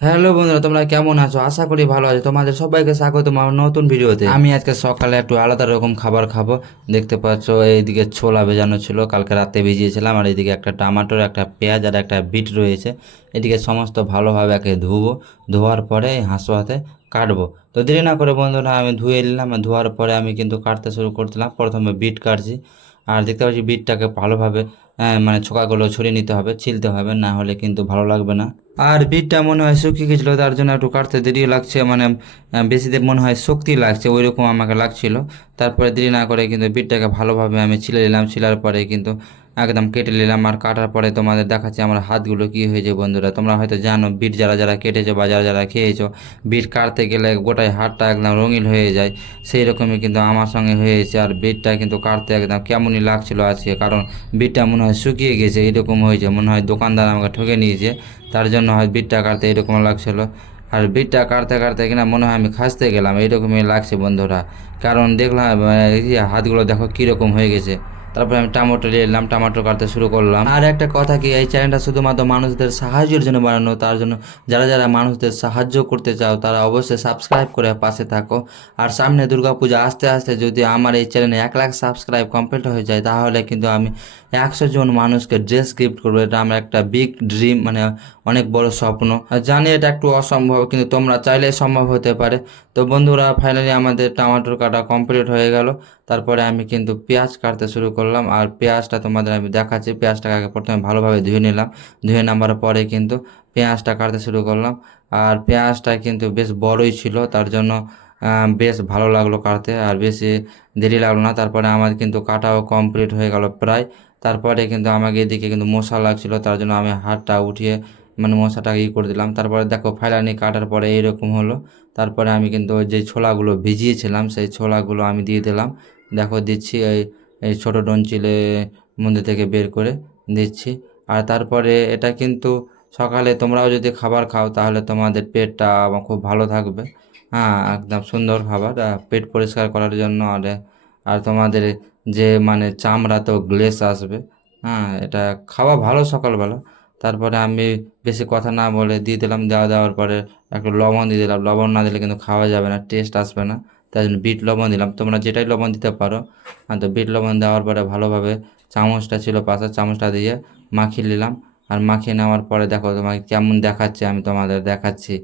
Hello বন্ধুরা, তোমরা কেমন আছো? আশা করি ভালো আছো। তোমাদের সবাইকে স্বাগত আমার নতুন ভিডিওতে। আমি আজকে সকালে একটু আলাদা রকম খাবার খাবো। দেখতে পাচ্ছো এইদিকে ছোলা ভেজানো ছিল, কালকে রাতে ভিজিয়েছিলাম। আর এইদিকে একটা টমেটোর, একটা পেঁয়াজ আর একটা বিট রয়েছে। এদিকে সমস্ত ভালোভাবে একে ধুবো। ধোয়ার পরে এই হাঁসো হাতে কাটবো। তো দেরি না করে বন্ধুরা আমি ধুয়ে নিলাম। আর ধোয়ার পরে আমি কিন্তু কাটতে শুরু করছিলাম। প্রথমে বিট কাটছি। আর দেখতে পাচ্ছি বিটটাকে ভালোভাবে মানে ছোকাগুলো ছড়িয়ে নিতে হবে, ছিলতে হবে, না হলে কিন্তু ভালো লাগবে না। আর বিটটা মনে হয় শুকিয়ে গেছিলো, তার জন্য একটু কাটতে দেরি লাগছে, মানে বেশি মনে হয় শক্তি লাগছে, ওই রকম আমাকে লাগছিল। তারপরে দেরি না করে কিন্তু বিটটাকে ভালোভাবে আমি ছিলে নিলাম। ছিলার পরে কিন্তু একদম কেটে নিলাম। আর কাটার পরে তোমাদের দেখাচ্ছি আমার হাতগুলো কী হয়েছে। বন্ধুরা তোমরা হয়তো জানো, বিট যারা যারা কেটেছো বা যারা যারা খেয়েছো, বিট কাটতে গেলে গোটাই হাতটা একদম রঙিন হয়ে যায়। সেই রকমই কিন্তু আমার সঙ্গে হয়েছে। আর বিটটা কিন্তু কাটতে একদম কেমনই লাগছিল আজকে, কারণ বিটটা মনে হয় শুকিয়ে গেছে, এরকম হয়েছে। মনে হয় দোকানদার আমাকে ঠকে নিয়েছে, তার জন্য হয় বিটটা কাটতে এরকম লাগছিল। আর বিটটা কাটতে কাটতে কিনা মনে হয় আমি খাসতে গেলাম, এইরকমই লাগছে বন্ধুরা। কারণ দেখলাম এই যে হাতগুলো দেখো কীরকম হয়ে গেছে। তারপরে আমি টমেটো নিয়ে এলাম, টমেটো কাটতে শুরু করলাম। আর একটা কথা কি, এই চ্যানেলটা শুধুমাত্র মানুষদের সাহায্যের জন্য বানানো, তার জন্য যারা যারা মানুষদের সাহায্য করতে চাও তারা অবশ্যই সাবস্ক্রাইব করে পাশে থাকো। আর সামনে দুর্গাপূজা আসতে আসতে যদি আমার এই চ্যানেলে 1 লাখ সাবস্ক্রাইব কমপ্লিট হয়ে যায়, তাহলে কিন্তু আমি 100 জন মানুষকে ড্রেস গিফট করবো। এটা আমার একটা বিগ ড্রিম, মানে অনেক বড় স্বপ্ন। আর জানি এটা একটু অসম্ভব, কিন্তু তোমরা চাইলে সম্ভব হতে পারে। তো বন্ধুরা ফাইনালি আমাদের টমেটোর কাটা কমপ্লিট হয়ে গেল। তারপরে আমি কিন্তু পেঁয়াজ কাটতে শুরু করলাম। আর পেঁয়াজটা তোমাদের আমি দেখাচ্ছি। পেঁয়াজটাকে আগে প্রথমে ভালোভাবে ধুয়ে নিলাম। ধুয়ে নেওয়ার পরে কিন্তু পেঁয়াজটা কাটতে শুরু করলাম। আর পেঁয়াজটা কিন্তু বেশ বড়ই ছিল, তার জন্য বেশ ভালো লাগলো কাটতে, আর বেশি দেরি লাগলো না। তারপরে আমার কিন্তু কাটাও কমপ্লিট হয়ে গেল প্রায়। তারপরে কিন্তু আমাকে এদিকে কিন্তু মশা লাগছিলো, তার জন্য আমি হাতটা উঠিয়ে মানে মশাটাকে করে দিলাম। তারপরে দেখো ফাইনালি কাটার পরে এইরকম হলো। তারপরে আমি কিন্তু ওই যে ছোলাগুলো ভিজিয়েছিলাম, সেই ছোলাগুলো আমি দিয়ে দিলাম। দেখো দিচ্ছি, এই এই ছোটো ডঞ্চিলে মধ্যে থেকে বের করে দিচ্ছি। আর তারপরে এটা কিন্তু সকালে তোমরাও যদি খাবার খাও, তাহলে তোমাদের পেটটা খুব ভালো থাকবে। হ্যাঁ, একদম সুন্দর খাবার, পেট পরিষ্কার করার জন্য। আর তোমাদের যে মানে চামড়াতেও গ্লেজ আসবে। হ্যাঁ, এটা খাওয়া ভালো সকালবেলা। তারপরে আমি বেশি কথা না বলে দিয়ে দিলাম। দেওয়ার পরে একটু লবণ দিয়ে দিলাম। লবণ না দিলে কিন্তু খাওয়া যাবে না, টেস্ট আসবে না। তাই জন্য বিট লবণ দিলাম, তোমরা যেটাই লবণ দিতে পারো। হ্যাঁ, তো বিট লবণ দেওয়ার পরে ভালোভাবে চামচটা ছিল পাশে, চামচটা দিয়ে মাখিয়ে নিলাম। আর মাখিয়ে নেওয়ার পরে দেখো তোমাকে কেমন দেখাচ্ছে, আমি তোমাদের দেখাচ্ছি।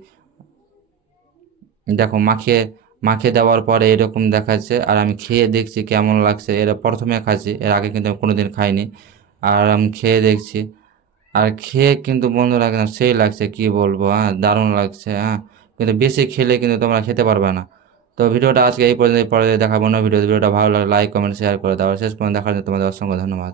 দেখো মাখিয়ে মাখিয়ে দেওয়ার পরে এরকম দেখাচ্ছে। আর আমি খেয়ে দেখছি কেমন লাগছে। এর প্রথমে খাচ্ছি, এর আগে কিন্তু কোনো দিন খাইনি। আর আমি খেয়ে দেখছি। আর খেয়ে কিন্তু বন্ধুরা একদম সেই লাগছে, কি বলবো, হ্যাঁ দারুণ লাগছে। হ্যাঁ, কিন্তু বেশি খেলে কিন্তু তোমরা খেতে পারবে না। তো ভিডিওটা আজকে এই পর্যন্ত, পরে দেখাবো না ভিডিওটা ভালো লাগলে লাইক কমেন্ট শেয়ার করে দাও। শেষ পর্যন্ত দেখার জন্য তোমাদের অসংখ্য ধন্যবাদ।